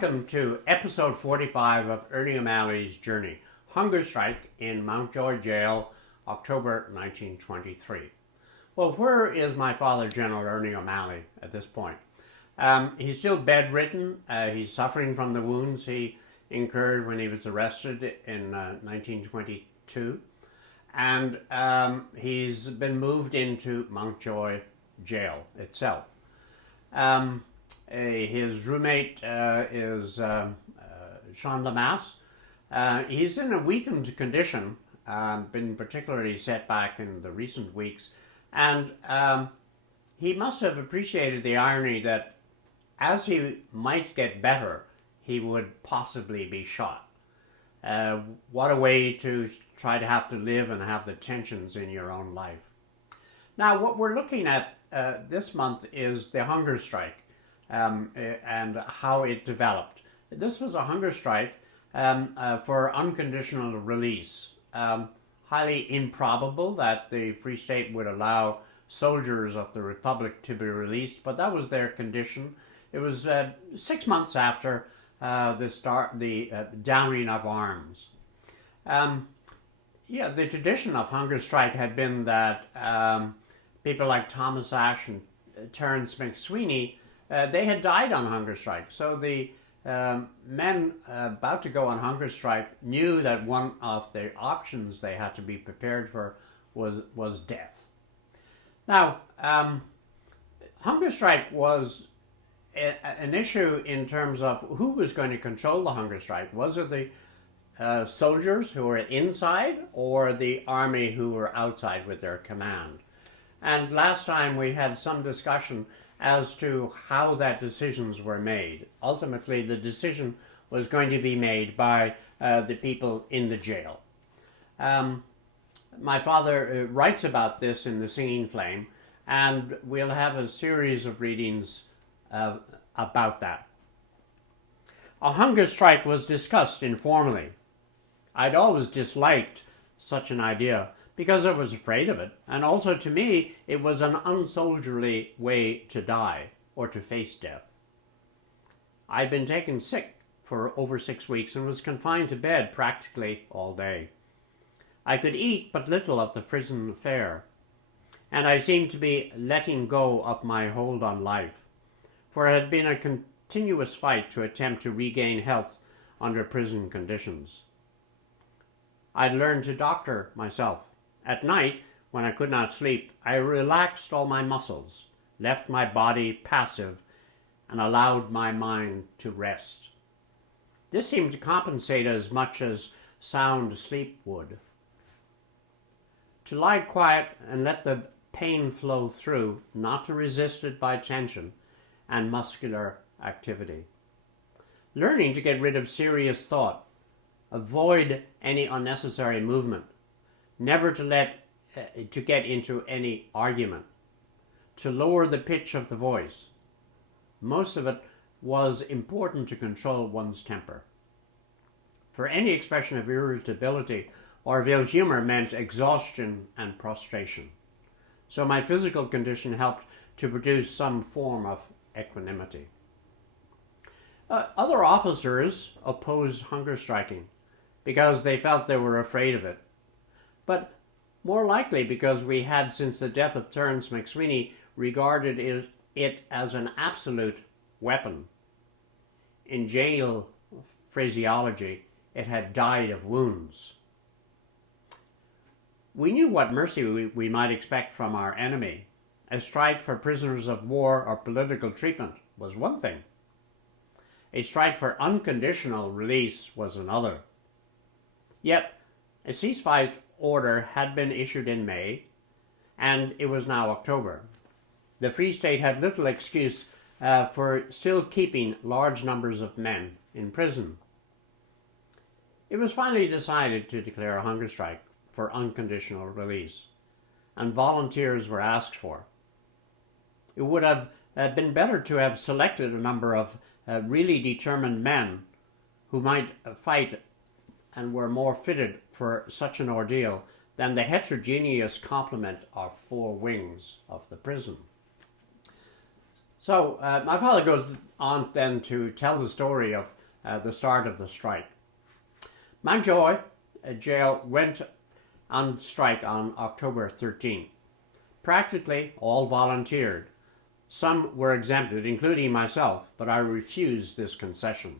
Welcome to episode 45 of Ernie O'Malley's Journey, Hunger Strike in Mountjoy Jail, October 1923. Well, where is my father, General Ernie O'Malley, at this point? He's still bedridden. He's suffering from the wounds he incurred when he was arrested in 1922. And he's been moved into Mountjoy Jail itself. His roommate is Sean Lamass. He's in a weakened condition, been particularly set back in the recent weeks, and he must have appreciated the irony that as he might get better, he would possibly be shot. What a way to try to have to live and have the tensions in your own life. Now, what we're looking at this month is the hunger strike. And how it developed. This was a hunger strike for unconditional release. Highly improbable that the Free State would allow soldiers of the Republic to be released, but that was their condition. It was 6 months after the downing of arms. The tradition of hunger strike had been that people like Thomas Ashe and Terence McSweeney they had died on hunger strike. So the men about to go on hunger strike knew that one of the options they had to be prepared for was death. Now, hunger strike was an issue in terms of who was going to control the hunger strike. Was it the soldiers who were inside or the army who were outside with their command? And last time we had some discussion as to how that decisions were made. Ultimately, the decision was going to be made by the people in the jail. My father writes about this in The Singing Flame, and we'll have a series of readings about that. A hunger strike was discussed informally. I'd always disliked such an idea, because I was afraid of it, and also to me it was an unsoldierly way to die or to face death. I'd been taken sick for over 6 weeks and was confined to bed practically all day. I could eat but little of the prison fare, and I seemed to be letting go of my hold on life, for it had been a continuous fight to attempt to regain health under prison conditions. I'd learned to doctor myself. At night, when I could not sleep, I relaxed all my muscles, left my body passive, and allowed my mind to rest. This seemed to compensate as much as sound sleep would. To lie quiet and let the pain flow through, not to resist it by tension and muscular activity. Learning to get rid of serious thought, avoid any unnecessary movement, never to get into any argument, to lower the pitch of the voice. Most of it was important to control one's temper. For any expression of irritability or of ill humor meant exhaustion and prostration. So my physical condition helped to produce some form of equanimity. Other officers opposed hunger striking because they felt they were afraid of it. But more likely because we had, since the death of Terence McSweeney, regarded it as an absolute weapon. In jail phraseology, it had died of wounds. We knew what mercy we might expect from our enemy. A strike for prisoners of war or political treatment was one thing. A strike for unconditional release was another. Yet, a ceasefire order had been issued in May, and it was now October. The Free State had little excuse for still keeping large numbers of men in prison. It was finally decided to declare a hunger strike for unconditional release, and volunteers were asked for. It would have been better to have selected a number of really determined men who might fight and were more fitted for such an ordeal than the heterogeneous complement of four wings of the prison. So my father goes on then to tell the story of the start of the strike. Mountjoy jail went on strike on October 13th. Practically all volunteered. Some were exempted, including myself, but I refused this concession.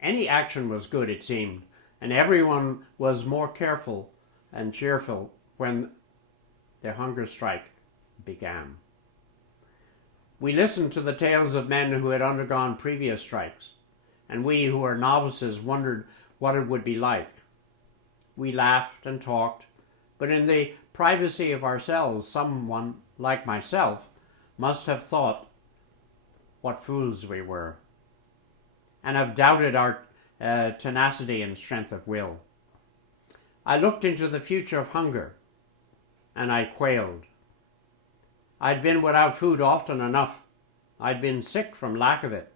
Any action was good, it seemed, and everyone was more careful and cheerful when the hunger strike began. We listened to the tales of men who had undergone previous strikes, and we who were novices wondered what it would be like. We laughed and talked, but in the privacy of our cells, someone like myself must have thought what fools we were, and have doubted our tenacity and strength of will. I looked into the future of hunger, and I quailed. I'd been without food often enough. I'd been sick from lack of it.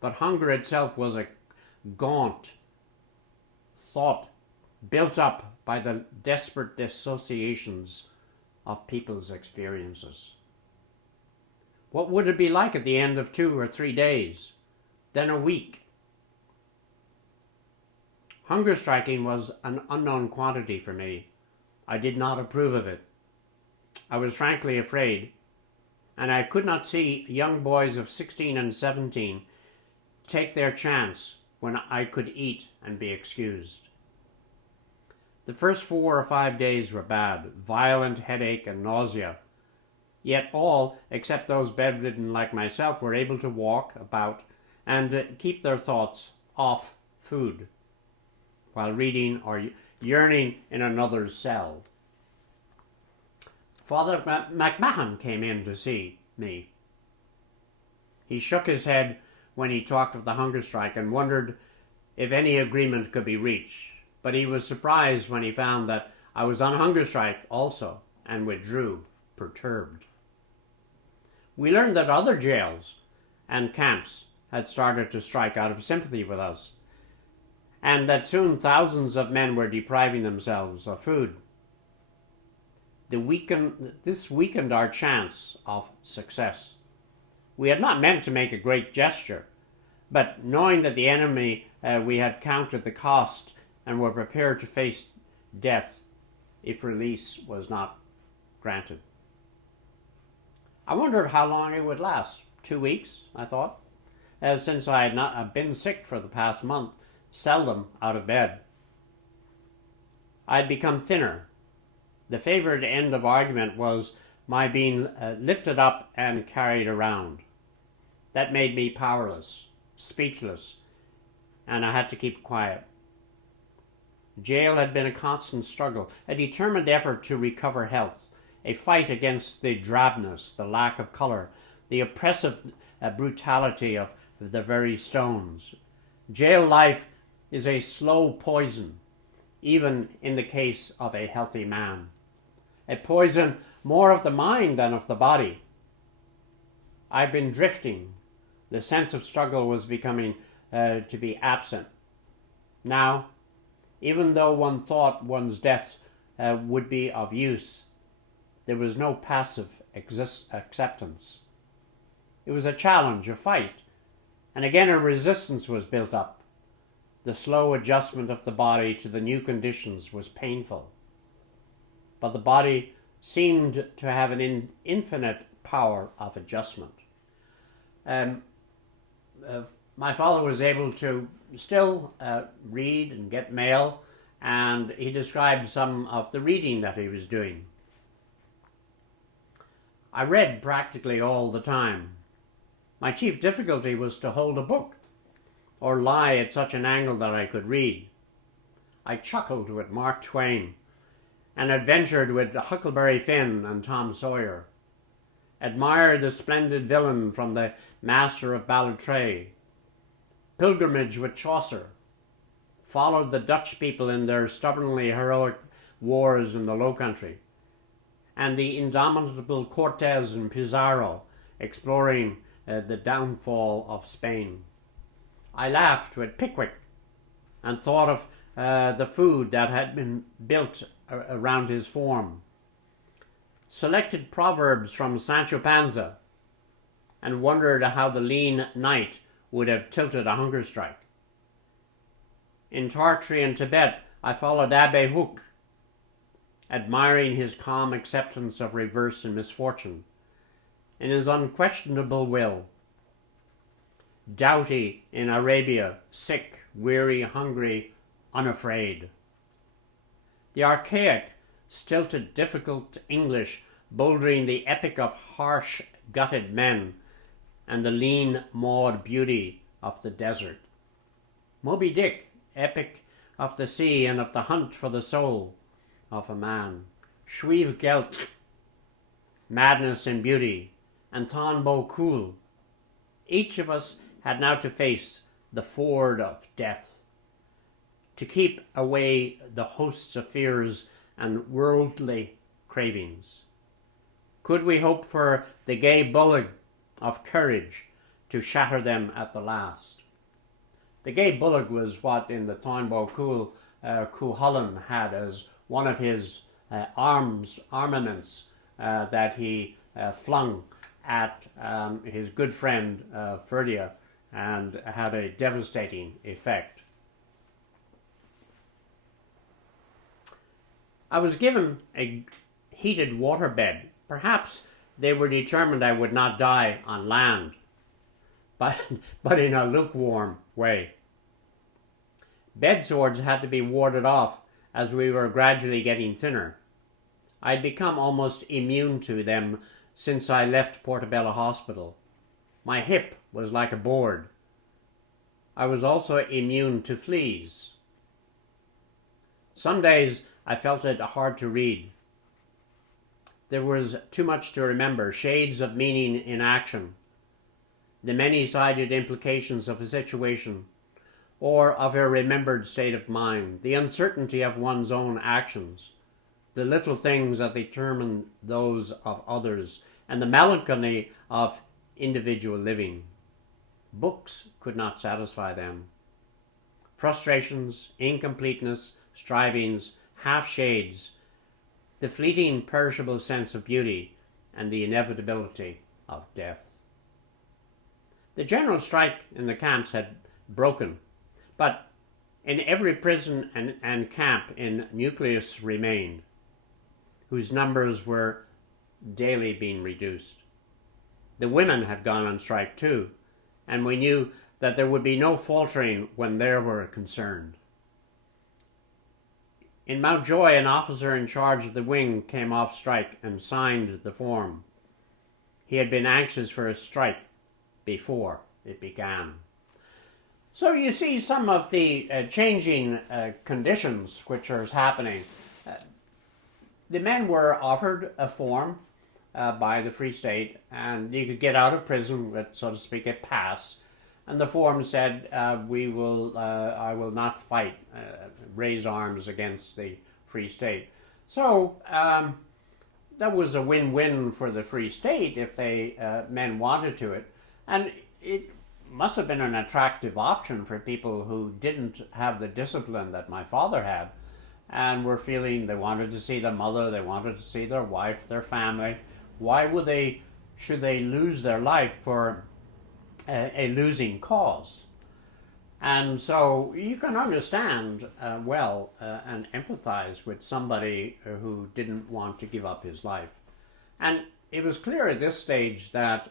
But hunger itself was a gaunt thought built up by the desperate dissociations of people's experiences. What would it be like at the end of 2 or 3 days, then a week? Hunger striking was an unknown quantity for me. I did not approve of it. I was frankly afraid, and I could not see young boys of 16 and 17 take their chance when I could eat and be excused. The first 4 or 5 days were bad, violent headache and nausea. Yet all, except those bedridden like myself, were able to walk about and keep their thoughts off food while reading or yearning in another's cell. Father McMahon came in to see me. He shook his head when he talked of the hunger strike and wondered if any agreement could be reached, but he was surprised when he found that I was on hunger strike also and withdrew, perturbed. We learned that other jails and camps had started to strike out of sympathy with us, and that soon thousands of men were depriving themselves of food. This weakened our chance of success. We had not meant to make a great gesture, but knowing that the enemy, we had counted the cost and were prepared to face death if release was not granted. I wondered how long it would last. 2 weeks, I thought, since I had not been sick for the past month, seldom out of bed. I had become thinner. The favorite end of argument was my being lifted up and carried around. That made me powerless, speechless, and I had to keep quiet. Jail had been a constant struggle, a determined effort to recover health, a fight against the drabness, the lack of color, the oppressive brutality of the very stones. Jail life is a slow poison, even in the case of a healthy man. A poison more of the mind than of the body. I'd been drifting. The sense of struggle was becoming to be absent. Now, even though one thought one's death would be of use, there was no passive acceptance. It was a challenge, a fight, and again a resistance was built up. The slow adjustment of the body to the new conditions was painful, but the body seemed to have an infinite power of adjustment. My father was able to still read and get mail, and he described some of the reading that he was doing. I read practically all the time. My chief difficulty was to hold a book or lie at such an angle that I could read. I chuckled with Mark Twain and adventured with Huckleberry Finn and Tom Sawyer, admired the splendid villain from the Master of Ballantrae, pilgrimage with Chaucer, followed the Dutch people in their stubbornly heroic wars in the Low Country, and the indomitable Cortes and Pizarro exploring the downfall of Spain. I laughed with Pickwick and thought of the food that had been built around his form. Selected proverbs from Sancho Panza and wondered how the lean knight would have tilted a hunger strike. In Tartary and Tibet, I followed Abbe Hook, admiring his calm acceptance of reverse and misfortune, and his unquestionable will. Doughty in Arabia, sick, weary, hungry, unafraid. The archaic, stilted, difficult English bouldering the epic of harsh, gutted men and the lean, mawed beauty of the desert. Moby Dick, epic of the sea and of the hunt for the soul of a man. Shuiv Gelt, madness in beauty, and Tanbo Cool. Each of us had now to face the ford of death, to keep away the hosts of fears and worldly cravings. Could we hope for the Gay Bullock of courage to shatter them at the last? The Gay Bullock was what in the Tanbo Cool, Cuchulainn had as one of his armaments that he flung at his good friend Ferdia, and had a devastating effect. I was given a heated waterbed. Perhaps they were determined I would not die on land, but in a lukewarm way. Bed sores had to be warded off as we were gradually getting thinner. I'd become almost immune to them since I left Portobello Hospital. My hip was like a board. I was also immune to fleas. Some days I felt it hard to read. There was too much to remember, shades of meaning in action, the many-sided implications of a situation, or of a remembered state of mind, the uncertainty of one's own actions, the little things that determine those of others, and the melancholy of individual living. Books could not satisfy them. Frustrations, incompleteness, strivings, half-shades, the fleeting perishable sense of beauty, and the inevitability of death. The general strike in the camps had broken, but in every prison and camp in nucleus remained, whose numbers were daily being reduced. The women had gone on strike too, and we knew that there would be no faltering when they were concerned. In Mountjoy, an officer in charge of the wing came off strike and signed the form. He had been anxious for a strike before it began. So you see some of the changing conditions which are happening. The men were offered a form by the Free State, and you could get out of prison with, so to speak, a pass. And the form said, I will not fight, raise arms against the Free State. So that was a win-win for the Free State if they men wanted to it. And it must have been an attractive option for people who didn't have the discipline that my father had, and were feeling they wanted to see their mother, they wanted to see their wife, their family. Why should they lose their life for a losing cause? And so you can understand and empathize with somebody who didn't want to give up his life. And it was clear at this stage that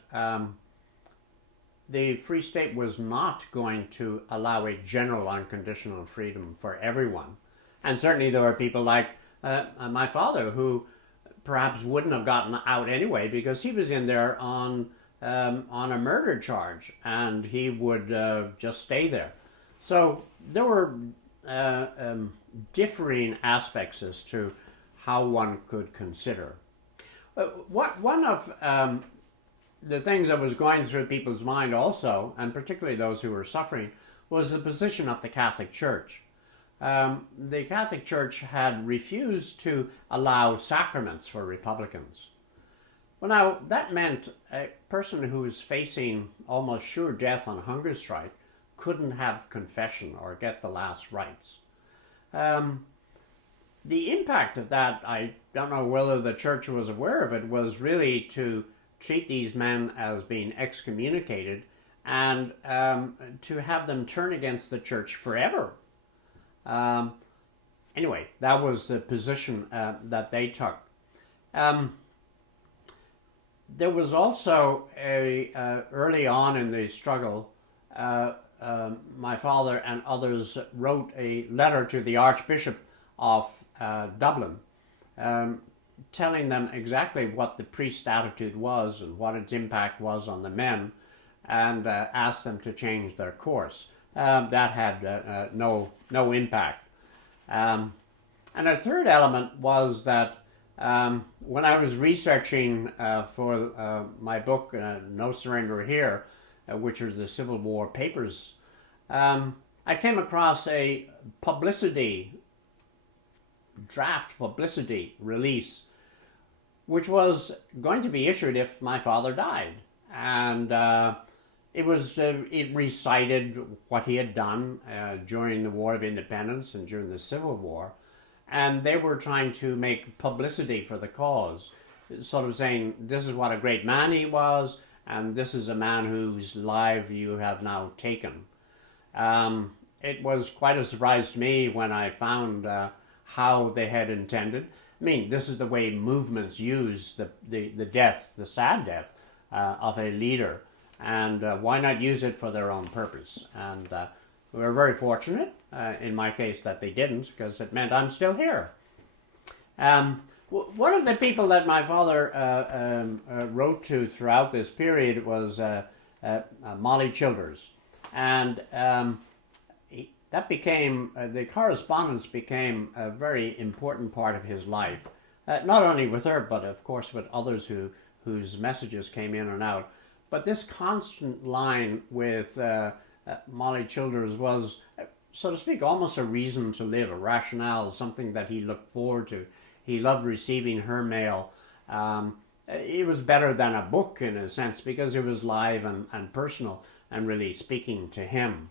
the Free State was not going to allow a general unconditional freedom for everyone. And certainly there were people like my father who perhaps wouldn't have gotten out anyway because he was in there on a murder charge, and he would just stay there. So there were differing aspects as to how one could consider. One of the things that was going through people's mind also, and particularly those who were suffering, was the position of the Catholic Church. The Catholic Church had refused to allow sacraments for Republicans. Well, now, that meant a person who was facing almost sure death on hunger strike couldn't have confession or get the last rites. The impact of that, I don't know whether the church was aware of it, was really to treat these men as being excommunicated and to have them turn against the church forever. Anyway, that was the position that they took. There was also early on in the struggle, my father and others wrote a letter to the Archbishop of Dublin, telling them exactly what the priest's attitude was and what its impact was on the men, and asked them to change their course. That had no impact. And a third element was that when I was researching for my book, No Surrender Here, which was the Civil War papers, I came across a draft publicity release, which was going to be issued if my father died. And it recited what he had done during the War of Independence and during the Civil War. And they were trying to make publicity for the cause, sort of saying, this is what a great man he was, and this is a man whose life you have now taken. It was quite a surprise to me when I found how they had intended. I mean, this is the way movements use the sad death of a leader, and why not use it for their own purpose? And we were very fortunate, in my case, that they didn't, because it meant I'm still here. One of the people that my father wrote to throughout this period was Molly Childers, and that became the correspondence became a very important part of his life, not only with her, but of course with others whose messages came in and out. But this constant line with Molly Childers was, so to speak, almost a reason to live, a rationale, something that he looked forward to. He loved receiving her mail. It was better than a book in a sense, because it was live and personal and really speaking to him.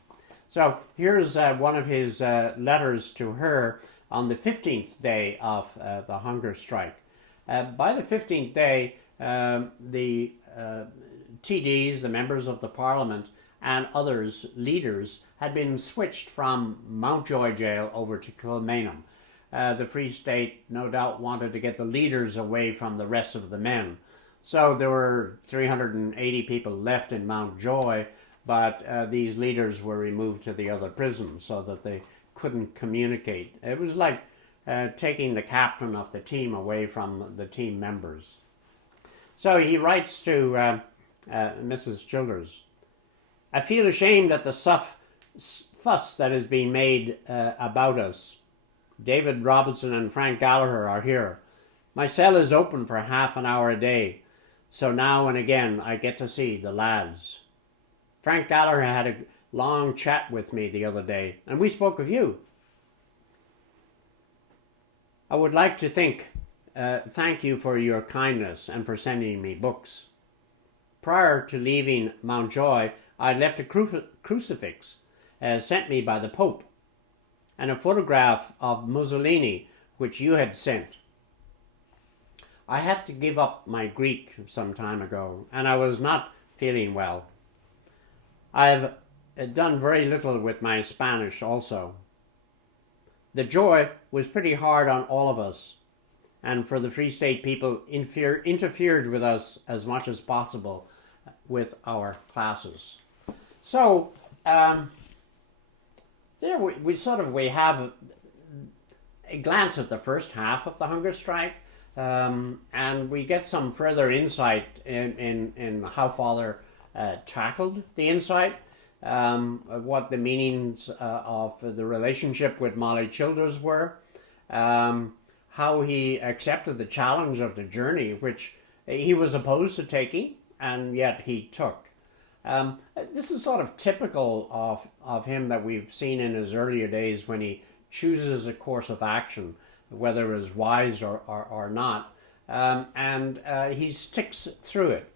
So here's one of his letters to her on the 15th day of the hunger strike. By the 15th day, the TDs, the members of the Parliament, and others, leaders, had been switched from Mountjoy jail over to Kilmainham. The Free State no doubt wanted to get the leaders away from the rest of the men. So there were 380 people left in Mountjoy, but these leaders were removed to the other prisons so that they couldn't communicate. It was like taking the captain of the team away from the team members. So he writes to Mrs. Childers, I feel ashamed at the fuss that is being made about us. David Robinson and Frank Gallagher are here. My cell is open for half an hour a day, so now and again I get to see the lads. Frank Gallagher had a long chat with me the other day, and we spoke of you. I would like to thank you for your kindness and for sending me books. Prior to leaving Mountjoy, I left a crucifix sent me by the Pope, and a photograph of Mussolini, which you had sent. I had to give up my Greek some time ago, and I was not feeling well. I've done very little with my Spanish also. The joy was pretty hard on all of us, and for the Free State people interfered with us as much as possible with our classes. So there we have a glance at the first half of the hunger strike, and we get some further insight in how Father tackled the insight, what the meanings of the relationship with Molly Childers were, how he accepted the challenge of the journey, which he was opposed to taking, and yet he took. This is sort of typical of him that we've seen in his earlier days when he chooses a course of action, whether it is wise or not, and he sticks through it.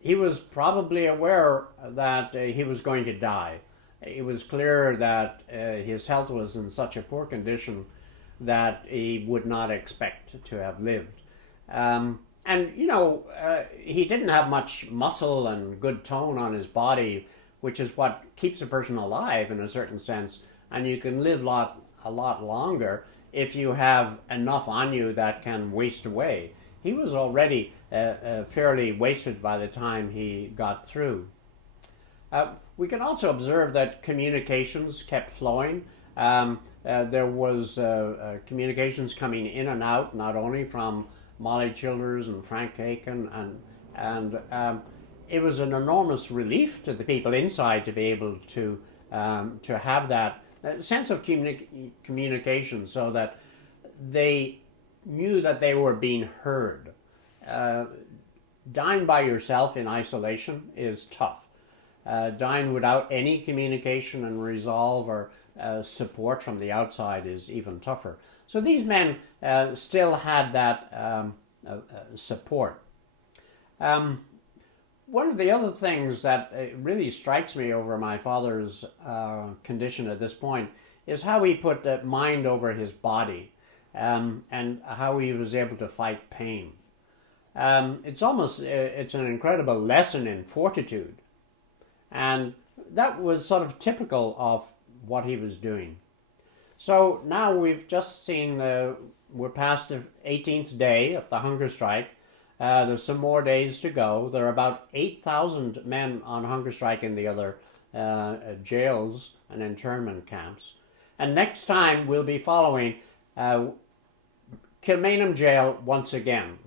He was probably aware that he was going to die. It was clear that his health was in such a poor condition that he would not expect to have lived. And, he didn't have much muscle and good tone on his body, which is what keeps a person alive in a certain sense. And you can live a lot longer if you have enough on you that can waste away. He was already fairly wasted by the time he got through. We can also observe that communications kept flowing. There was communications coming in and out, not only from Molly Childers and Frank Aiken, and it was an enormous relief to the people inside to be able to have that sense of communication, so that they knew that they were being heard. Dying by yourself in isolation is tough. Dying without any communication and resolve or support from the outside is even tougher. So these men still had that support. One of the other things that really strikes me over my father's condition at this point is how he put mind over his body, and how he was able to fight pain. It's an incredible lesson in fortitude. And that was sort of typical of what he was doing. So now we've just seen, we're past the 18th day of the hunger strike. There's some more days to go. There are about 8,000 men on hunger strike in the other jails and internment camps. And next time we'll be following Kilmainham Jail once again.